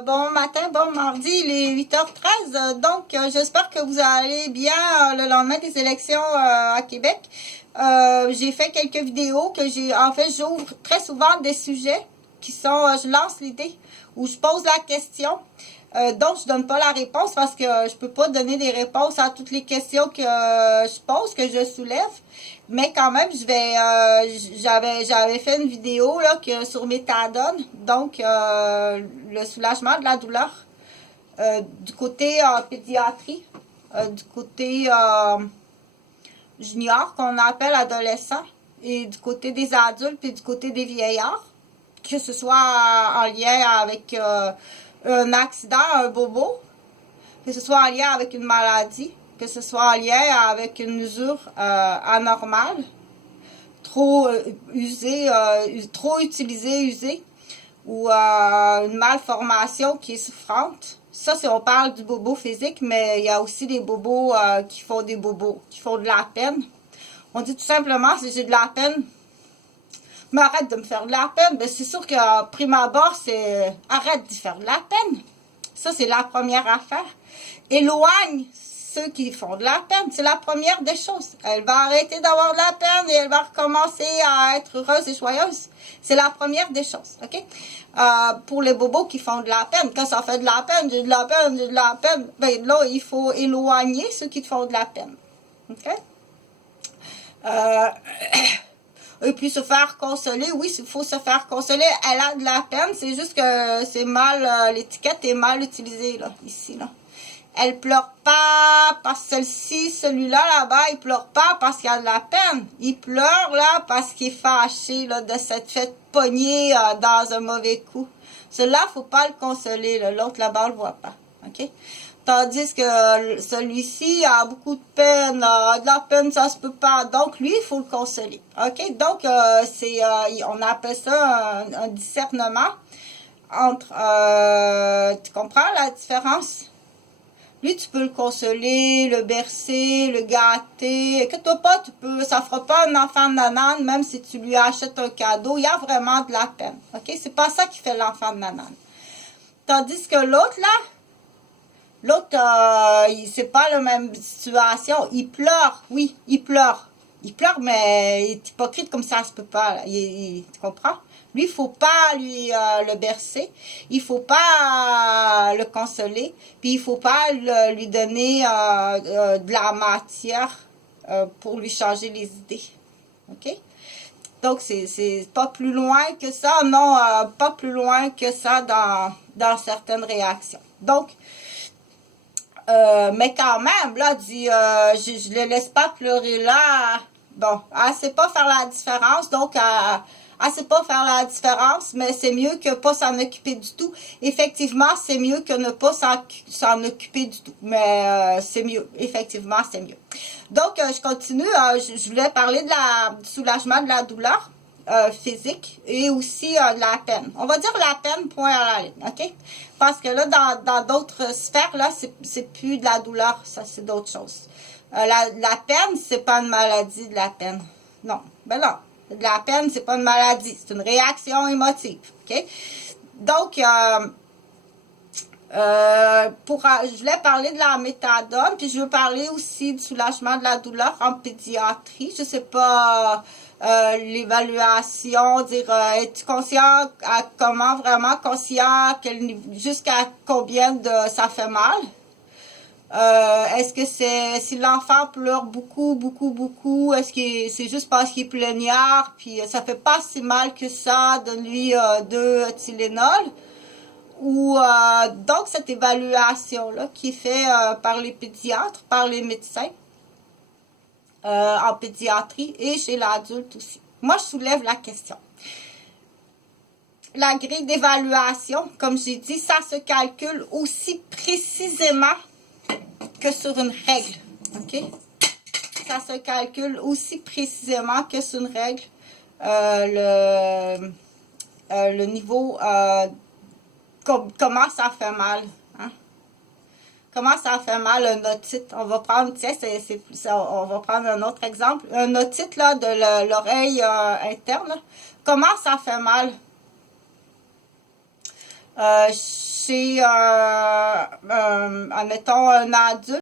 Bon matin, bon mardi, il est 8h13, donc j'espère que vous allez bien le lendemain des élections à Québec. J'ai fait quelques vidéos que j'ouvre très souvent des sujets qui sont, je lance l'idée ou je pose la question. Donc, je donne pas la réponse parce que je peux pas donner des réponses à toutes les questions que je pose, que je soulève. Mais quand même, j'avais fait une vidéo là sur méthadone, donc le soulagement de la douleur du côté pédiatrie, du côté junior qu'on appelle adolescent, et du côté des adultes et du côté des vieillards, que ce soit en lien avec un accident, un bobo, que ce soit en lien avec une maladie, que ce soit en lien avec une usure anormale, trop usée, trop utilisée, usée, ou une malformation qui est souffrante. Ça, si on parle du bobo physique, mais il y a aussi des bobos qui font des bobos, qui font de la peine. On dit tout simplement, si j'ai de la peine, mais arrête de me faire de la peine. Ben, c'est sûr que prime abord, c'est arrête d'y faire de la peine. Ça, c'est la première affaire. Éloigne ceux qui font de la peine. C'est la première des choses. Elle va arrêter d'avoir de la peine et elle va recommencer à être heureuse et joyeuse. C'est la première des choses, ok? Pour les bobos qui font de la peine, quand ça fait de la peine, j'ai de la peine, j'ai de la peine, ben là, il faut éloigner ceux qui te font de la peine, ok? Et puis se faire consoler, oui, il faut se faire consoler. Elle a de la peine, c'est juste que c'est mal, l'étiquette est mal utilisée, là, ici, là. Elle pleure pas parce que celle-ci, celui-là, là-bas, il pleure pas parce qu'il a de la peine. Il pleure, là, parce qu'il est fâché, là, de s'être fait pogner dans un mauvais coup. Celui-là, faut pas le consoler, là. L'autre, là-bas, on le voit pas, ok? Tandis que celui-ci a beaucoup de peine, de la peine, ça se peut pas. Donc, lui, il faut le consoler. OK? Donc, on appelle ça un discernement entre, tu comprends la différence? Lui, tu peux le consoler, le bercer, le gâter. Inquiète-toi pas, ça fera pas un enfant de nanane, même si tu lui achètes un cadeau. Il y a vraiment de la peine. OK? C'est pas ça qui fait l'enfant de nanane. Tandis que l'autre, là, c'est pas la même situation. Il pleure, oui, il pleure. Il pleure, mais il est hypocrite comme ça se peut pas. Tu comprends? Lui, il faut pas le bercer. Il faut pas le consoler. Puis il faut pas lui donner de la matière pour lui changer les idées. OK? Donc, c'est pas plus loin que ça. Non, pas plus loin que ça dans certaines réactions. Donc, mais quand même, là, je le laisse pas pleurer là. Bon, elle sait pas faire la différence, donc elle sait pas faire la différence, mais c'est mieux que pas s'en occuper du tout. Effectivement, c'est mieux que ne pas s'en occuper du tout, mais c'est mieux. Effectivement, c'est mieux. Donc, je continue. Je voulais parler du soulagement de la douleur physique et aussi de la peine. On va dire la peine, point à la ligne, ok? Parce que là, dans d'autres sphères, là, c'est plus de la douleur, ça, c'est d'autres choses. La peine, c'est pas une maladie de la peine. Non, ben non. De la peine, c'est pas une maladie, c'est une réaction émotive, ok? Donc, je voulais parler de la méthadone, puis je veux parler aussi du soulagement de la douleur en pédiatrie. Je sais pas l'évaluation, dire es-tu conscient à comment vraiment conscient jusqu'à combien ça fait mal? Est-ce que si l'enfant pleure beaucoup, beaucoup, beaucoup, est-ce que c'est juste parce qu'il est plaignard, puis ça fait pas si mal que ça, donne-lui 2 Tylenol? Ou donc cette évaluation-là qui est faite par les pédiatres, par les médecins en pédiatrie et chez l'adulte aussi. Moi, je soulève la question. La grille d'évaluation, comme j'ai dit, ça se calcule aussi précisément que sur une règle. OK? Ça se calcule aussi précisément que sur une règle. Le niveau comment ça fait mal, hein? Comment ça fait mal un otite? On va prendre, tiens, on va prendre un autre exemple. Un otite là, de l'oreille interne. Là. Comment ça fait mal? Chez, admettons, un adulte,